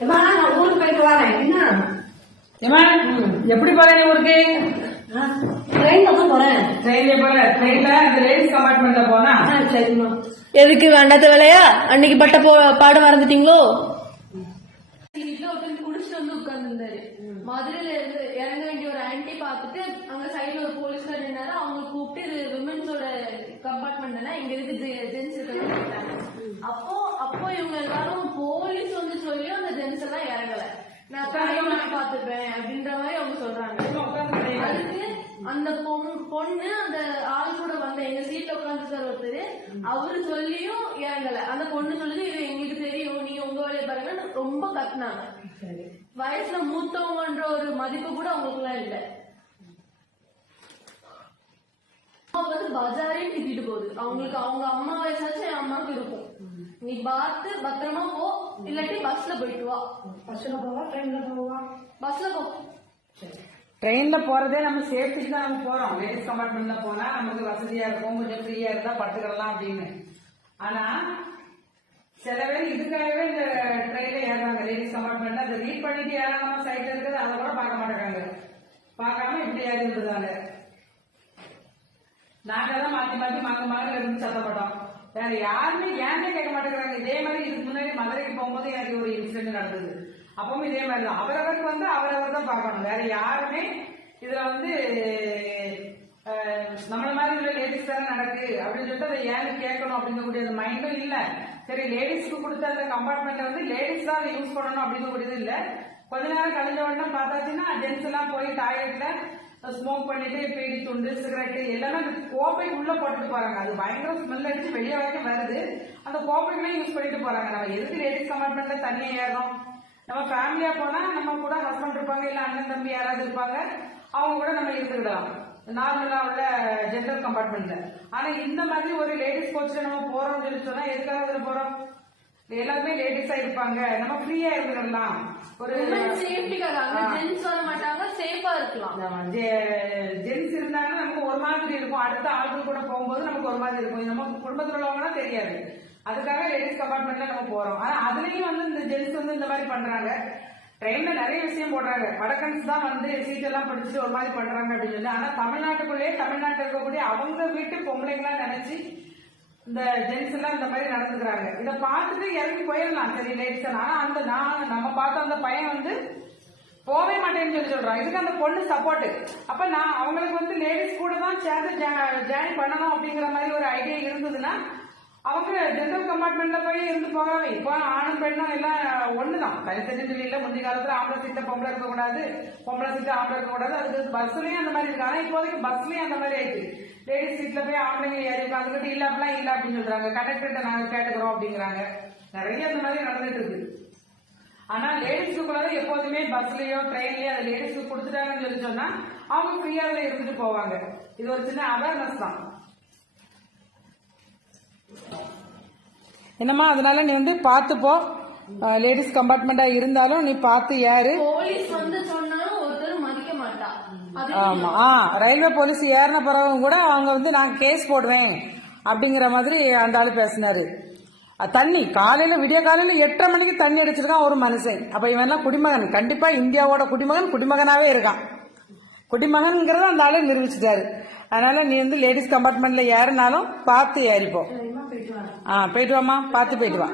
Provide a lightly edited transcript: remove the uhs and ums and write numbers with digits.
ஊருக்கு போயிட்டு வரேன். என்ன எப்படி போறேன் ஊருக்கு? ட்ரெயின்ல தான் போறேன். ட்ரெயின்ல போற? ட்ரெயின்ல அந்த லேடிஸ் கம்பார்ட்மெண்ட்ல போனா? சரிம்மா. எதுக்கு வேண்டாத வேலையா? அன்னைக்கு பட்ட பாடம் மறந்துட்டீங்களோ? குடிச்சிட்டு வந்து உட்கார்ந்து இருந்தாரு. மதுரையில இருந்து இறங்க வேண்டிய ஒரு ஆன்டி பாத்துட்டு அங்க சைடுல ஒரு போலீஸ்கார் இருந்தாரு. அவங்க கூப்பிட்டு இது விமன்ஸோட கம்பார்ட்மெண்ட் இங்க இருக்கு ஜென்ஸ் இருக்கு. அப்போ இவங்க எல்லாரும் போலீஸ் வந்து சொல்லியும் அந்த ஜென்ஸ் எல்லாம் இறங்கல. நான் பாத்துப்பேன் அப்படின்ற மாதிரி அவங்க சொல்றாங்க. அதுக்கு அந்த பொண்ணு அந்த ஆள் கூட வந்த எங்க சீட்ல உட்காந்துருக்காரு ஒருத்தர், அவரு சொல்லியும் இறங்கல. அந்த பொண்ணு சொல்லுது இது எங்களுக்கு தெரியும், நீங்க உங்க வேலையை பாருங்க ரொம்ப கத்துனாங்க. வயசுல மூத்தவங்கன்ற ஒரு மதிப்பு கூட அவங்களுக்குலாம் இல்ல. வந்து பஜாரையும் திட்டிட்டு போகுது. அவங்களுக்கு அவங்க அம்மா வயசாச்சும் என் அம்மாவுக்கு இருக்கும். நீ பார்த்து பத்திரமா போ, இல்லாட்டி பஸ்ல போயிட்டு வா. பஸ்ல போவா ட்ரெயின்ல போவா? பஸ்ல போ. ட்ரெயின்ல போறதே நம்ம சேஃப்டிக்கு தான் நம்ம போறோம். லேடிஸ் கம்பார்ட்மெண்ட்ல போனா நமக்கு வசதியா இருக்கும், கொஞ்சம் ஃப்ரீயா இருந்தா படுத்துக்கலாம் அப்படின்னு. ஆனா சில பேர் இதுக்காகவே இந்த ட்ரெயின்ல ஏறாங்க. லேடிஸ் கம்பார்ட்மெண்ட்ல அதை ரீட் பண்ணிட்டு ஏறாம சைட்ல இருக்குது அதை கூட பார்க்க மாட்டேங்காங்க. பார்க்காம இப்படி ஏறிடுறாங்க. நாங்க தான் மாத்தி மாத்தி மங்க இருந்து சத்தப்பட்டோம். வேற யாருமே ஏன்னே கேட்க மாட்டேங்கிறாங்க. இதே மாதிரி இதுக்கு முன்னாடி மதுரைக்கு போகும்போது எனக்கு ஒரு இன்சிடென்ட் நடந்தது. அப்பவும் இதே மாதிரி தான். அவரவருக்கு வந்து அவரவர் தான் பார்க்கணும். வேற யாருமே இதுல வந்து நம்மள மாதிரி உள்ள லேடிஸ் தானே நடக்கு அப்படின்னு சொல்லிட்டு அதை ஏன்னு கேட்கணும் அப்படிங்கக்கூடிய அந்த மைண்டும் இல்ல. சரி லேடிஸ்க்கு கொடுத்த அந்த கம்பார்ட்மெண்ட் வந்து லேடிஸ் தான் அதை யூஸ் பண்ணணும் அப்படிங்கக்கூடியது இல்ல. கொஞ்ச நேரம் கழிஞ்ச உடனே பார்த்தாச்சுன்னா ஜென்ஸ் எல்லாம் போய் டாய்லெட்ல ஸ்மோக் பண்ணிட்டு பீடி துண்டு சிகரெட் எல்லாமே அந்த கோப்பைக்குள்ள போட்டுட்டு போறாங்க. அது பயங்கர ஸ்மெல் அடிச்சு வெளியே வரைக்கும் வருது. அந்த கோப்பைக்குள்ளே யூஸ் பண்ணிட்டு போறாங்க. நம்ம எதுக்கு லேடிஸ் கம்பார்ட்மெண்ட்ல தனியா ஏறோம்? நம்ம ஃபேமிலியா போனா நம்ம கூட ஹஸ்பண்ட் இருப்பாங்க, இல்ல அண்ணன் தம்பி யாராவது இருப்பாங்க, அவங்க கூட நம்ம இருந்துக்கிடலாம் நார்மலா உள்ள ஜெனரல் கம்பார்ட்மெண்ட்ல. ஆனா இந்த மாதிரி ஒரு லேடிஸ் கோச்ல நம்ம போறோம்னு சொல்லி சொன்னா எதுக்காக அதுல போறோம்? எல்லாருமே லேடிஸா இருப்பாங்க, நம்ம ஃப்ரீயா இருந்துடலாம். ஒரு ஜென்ஸ் வர மாட்டாங்க, சேஃபா இருக்கலாம். ஜென்ஸ் இருந்தாங்கன்னா நமக்கு ஒரு மாதிரி இருக்கும். அடுத்த ஆட்கள் கூட போகும்போது நமக்கு ஒரு மாதிரி இருக்கும். நம்ம குடும்பத்தில் உள்ளவங்கன்னா தெரியாது. அதுக்காக லேடிஸ் கம்பார்ட்மெண்ட்ல நம்ம போறோம். ஆனா அதுலயும் வந்து இந்த ஜென்ஸ் வந்து இந்த மாதிரி பண்றாங்க. ட்ரெயின்ல நிறைய விஷயம் போடுறாங்க. வடக்கன்ஸ் தான் வந்து சீட் எல்லாம் படிச்சுட்டு ஒரு மாதிரி பண்றாங்க அப்படின்னு சொல்லி. ஆனா தமிழ்நாட்டுக்குள்ளேயே தமிழ்நாட்டில் இருக்கக்கூடிய அவங்க வீட்டு பொம்பளைங்களா நினைச்சு இந்த ஜென்ஸ் எல்லாம் இந்த மாதிரி நடந்துக்கிறாங்க. இதை பார்த்துட்டு இறங்கி போயிடலாம் சரி லேடிஸ். ஆனா அந்த நம்ம பார்த்த அந்த பையன் வந்து போவே மாட்டேன்னு சொல்லி சொல்றான். இதுக்கு அந்த பொண்ணு சப்போர்ட். அப்ப நான் அவங்களுக்கு வந்து லேடிஸ் கூட தான் சேர்ந்து ஜாயின் பண்ணணும் அப்படிங்கிற மாதிரி ஒரு ஐடியா இருந்ததுன்னா அவங்க ஜெனரல் கம்பார்ட்மெண்ட்ல போய் இருந்து போகாம. இப்போ ஆணும் பெண்ணும் எல்லாம் ஒண்ணுதான். தனித்தனி இல்ல. முந்தைய காலத்துல ஆம்பளை சீட்ல பொம்பளை இருக்கக்கூடாது, பொம்பளை சீட்ல ஆம்பளை இருக்கக்கூடாது. அதுக்கு பஸ்லயும் அந்த மாதிரி இருக்கு. ஆனா இப்போதைக்கு பஸ்லயும் அந்த மாதிரி ஆயிடுச்சு. லேடிஸ் சீட்ல போய் ஆம்பளைங்க ஏறி உட்காந்துக்கிட்டு இல்ல அப்படிலாம் இல்ல அப்படின்னு சொல்றாங்க. கண்டக்டர்கிட்ட நாங்க கேட்டுக்கிறோம் அப்படிங்கிறாங்க. நிறைய அந்த மாதிரி நடந்துட்டு இருக்கு. ஆனா லேடிஸ்க்குள்ளத எப்போதுமே பஸ்லயோ ட்ரெயின்லயோ அதை லேடிஸ்க்கு கொடுத்துட்டாங்கன்னு சொல்லி சொன்னா அவங்க ஃப்ரீயாவே இருந்துட்டு போவாங்க. இது ஒரு சின்ன அவேர்னஸ் தான். என்னம்மா அதனால நீ வந்து பாத்துப்போ. லேடிஸ் கம்பார்ட்மெண்டா இருந்தாலும் நீ பார்த்து ஏறு. போலீஸ் வந்து சொன்னாலும் ஒருத்தர் மதிக்க மாட்டா. ஆமா ரயில்வே போலீஸ் ஏறின பிறகும் கூட அவங்க வந்து நான் கேஸ் போடுவேன் அப்படிங்கிற மாதிரி அந்த ஆளு பேசினாரு. தண்ணி காலையில விடிய காலையில 8:30 மணிக்கு தண்ணி அடிச்சிருக்கான் ஒரு மனுஷன். அப்ப இவன் எல்லாம் குடிமகன், கண்டிப்பா இந்தியாவோட குடிமகனாவே இருக்கான். குடிமகன்கிறத அந்த ஆளு நிரூபிச்சுட்டாரு. அதனால நீ வந்து லேடிஸ் கம்பார்ட்மெண்ட்ல ஏறினாலும் பார்த்து ஏறிப்போ. போயிட்டு வாமா, பார்த்து போயிட்டு வா.